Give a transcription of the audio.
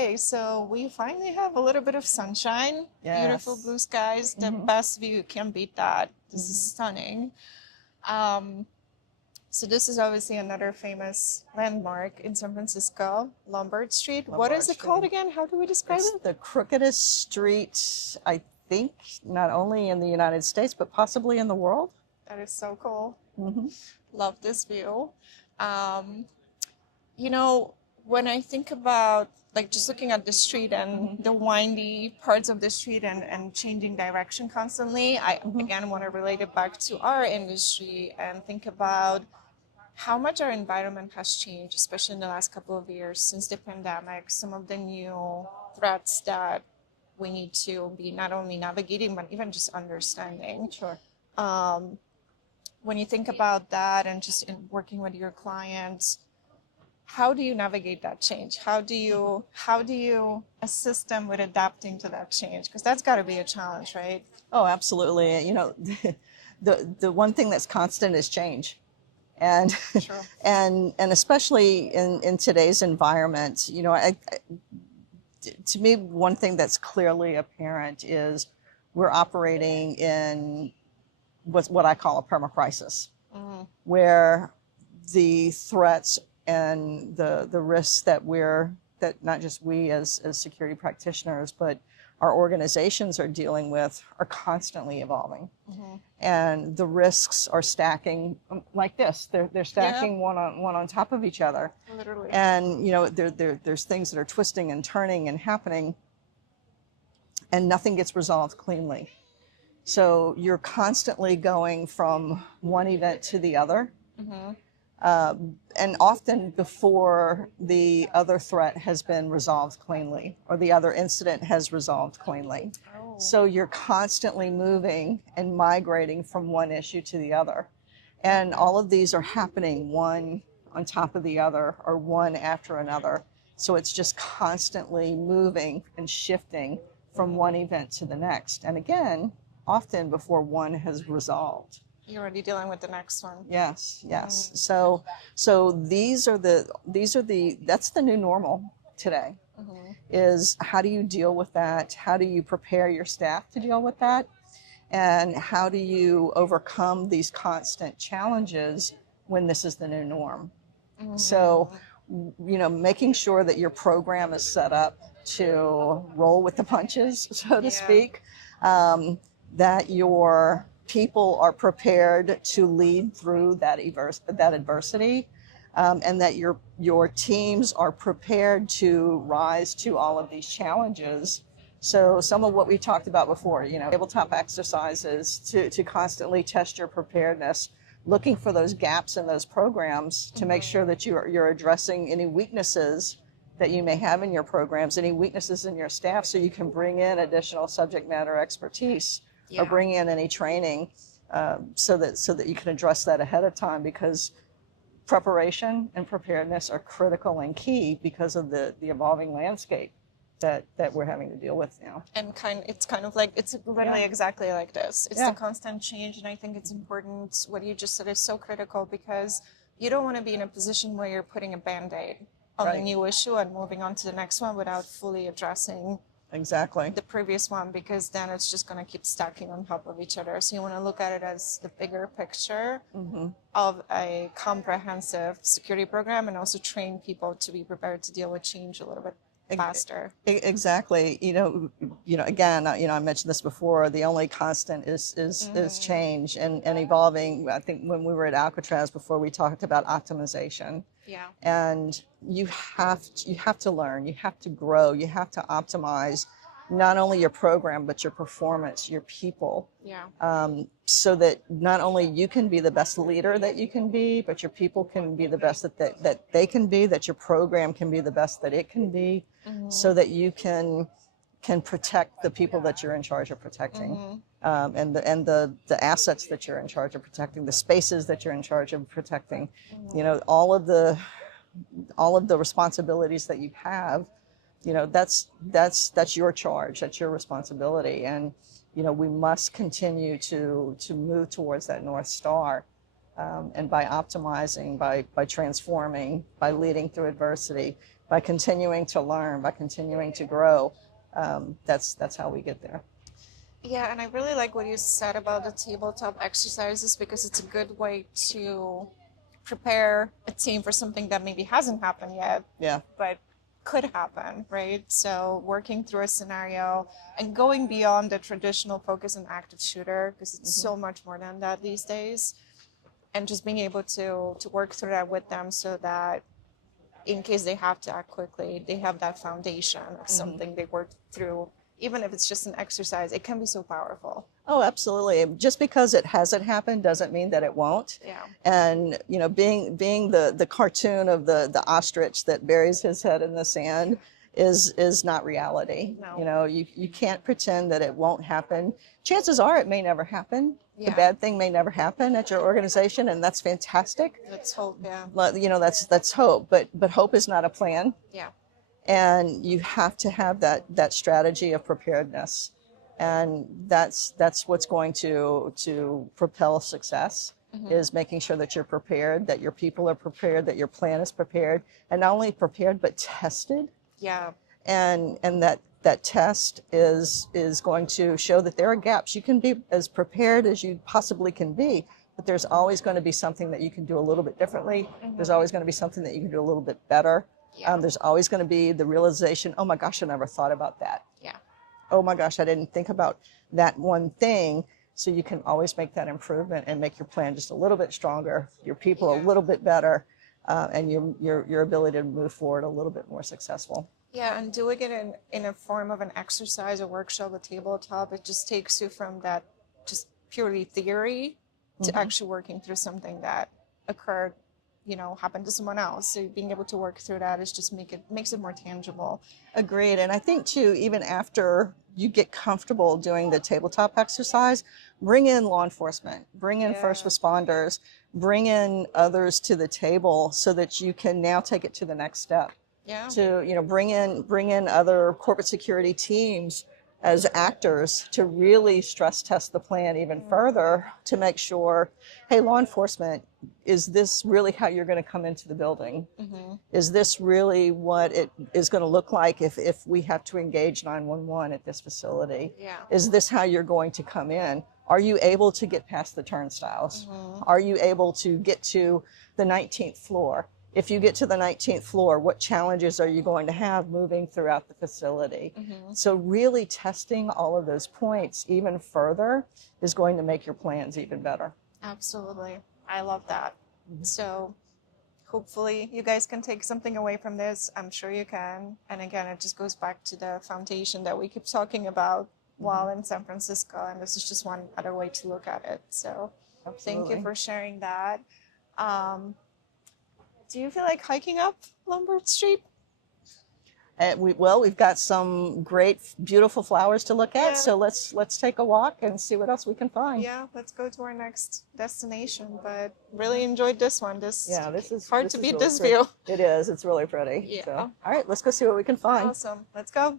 day. So we finally have a little bit of sunshine, beautiful Yes. blue skies, the best view, can't beat that. This is stunning. Um, so this is obviously another famous landmark in San Francisco, Lombard Street. What Lombard is it called Street. again? How do we describe It's it? the crookedest street, I think, not only in the United States, but possibly in the world. That is so cool. Hmm. Love this view. Um, you know, when I think about like just looking at the street and the windy parts of the street and changing direction constantly, I again want to relate it back to our industry and think about how much our environment has changed, especially in the last couple of years since the pandemic, some of the new threats that we need to be not only navigating, but even just understanding. Sure. Um, when you think about that and just in working with your clients, how do you navigate that change? How do you assist them with adapting to that change? Because that's got to be a challenge, right? Oh, absolutely. The one thing that's constant is change. And Sure. and especially in today's environment, to me, one thing that's clearly apparent is we're operating in what I call a permacrisis, where the threats and the risks that not just we as security practitioners, but our organizations are dealing with are constantly evolving. And the risks are stacking like this. They're stacking one on top of each other. Literally. And there's things that are twisting and turning and happening, and nothing gets resolved cleanly. So you're constantly going from one event to the other. And often before the other threat has been resolved cleanly or the other incident has resolved cleanly. Oh. So you're constantly moving and migrating from one issue to the other. And all of these are happening one on top of the other or one after another. So it's just constantly moving and shifting from one event to the next. And again, often before one has resolved. You're already dealing with the next one. Yes. So that's the new normal today. Is how do you deal with that? How do you prepare your staff to deal with that? And how do you overcome these constant challenges when this is the new norm? So, making sure that your program is set up to roll with the punches, so to speak, that your people are prepared to lead through that adversity, and that your teams are prepared to rise to all of these challenges. So some of what we talked about before, tabletop exercises to constantly test your preparedness, looking for those gaps in those programs to make sure that you're addressing any weaknesses that you may have in your programs, any weaknesses in your staff, so you can bring in additional subject matter expertise. Or bring in any training, so that you can address that ahead of time, because preparation and preparedness are critical and key because of the evolving landscape that we're having to deal with now. And it's literally exactly like this. It's the constant change, and I think it's important. What you just said is so critical, because you don't want to be in a position where you're putting a Band-Aid on the new issue and moving on to the next one without fully addressing the previous one, because then it's just going to keep stacking on top of each other. So you want to look at it as the bigger picture of a comprehensive security program, and also train people to be prepared to deal with change a little bit faster. Exactly. Again, I mentioned this before, the only constant is change and evolving. I think when we were at Alcatraz before, we talked about optimization. Yeah. And you have to learn, you have to grow, you have to optimize not only your program, but your performance, your people. So that not only you can be the best leader that you can be, but your people can be the best that they can be, that your program can be the best that it can be, so that you can protect the people that you're in charge of protecting, and the assets that you're in charge of protecting, the spaces that you're in charge of protecting, all of the responsibilities that you have. That's your charge, that's your responsibility, and we must continue to move towards that North Star, and by optimizing, by transforming, by leading through adversity, by continuing to learn, by continuing to grow. That's how we get there. Yeah, and I really like what you said about the tabletop exercises because it's a good way to prepare a team for something that maybe hasn't happened yet, Yeah. but could happen, right? So working through a scenario and going beyond the traditional focus on active shooter, because it's so much more than that these days, and just being able to work through that with them so that in case they have to act quickly, they have that foundation of something they worked through. Even if it's just an exercise, it can be so powerful. Oh, absolutely. Just because it hasn't happened doesn't mean that it won't. Yeah. And, you know, being the cartoon of the ostrich that buries his head in the sand is not reality. No. You know, you can't pretend that it won't happen. Chances are it may never happen. Yeah. The bad thing may never happen at your organization, and that's fantastic. Let's hope, yeah. You know, that's hope, but hope is not a plan. Yeah. And you have to have that strategy of preparedness, and that's what's going to propel success. Is making sure that you're prepared, that your people are prepared, that your plan is prepared, and not only prepared but tested. Yeah. And that test is going to show that there are gaps. You can be as prepared as you possibly can be, but there's always going to be something that you can do a little bit differently. There's always going to be something that you can do a little bit better. Yeah. There's always going to be the realization, oh my gosh, I never thought about that. Yeah. Oh my gosh, I didn't think about that one thing. So you can always make that improvement and make your plan just a little bit stronger, your people a little bit better, and your ability to move forward a little bit more successful. Yeah, and doing it in a form of an exercise, a workshop, a tabletop, it just takes you from that just purely theory to actually working through something that occurred, you know, happened to someone else. So being able to work through that is just makes it more tangible. Agreed. And I think too, even after you get comfortable doing the tabletop exercise, bring in law enforcement, bring in first responders, bring in others to the table so that you can now take it to the next step. Yeah. To, you know, bring in other corporate security teams as actors to really stress test the plan even further to make sure, hey, law enforcement, is this really how you're going to come into the building? Is this really what it is going to look like if we have to engage 911 at this facility? Yeah. Is this how you're going to come in? Are you able to get past the turnstiles? Are you able to get to the 19th floor? If you get to the 19th floor, what challenges are you going to have moving throughout the facility? So really testing all of those points even further is going to make your plans even better. Absolutely. I love that. So hopefully you guys can take something away from this. I'm sure you can. And again, it just goes back to the foundation that we keep talking about while in San Francisco. And this is just one other way to look at it. So thank you for sharing that. Do you feel like hiking up Lombard Street? We've got some great, beautiful flowers to look at. So let's take a walk and see what else we can find. Yeah, let's go to our next destination. But really enjoyed this one. This is hard to beat really this pretty. view. It is. It's really pretty. Yeah. So, all right, let's go see what we can find. Awesome. Let's go.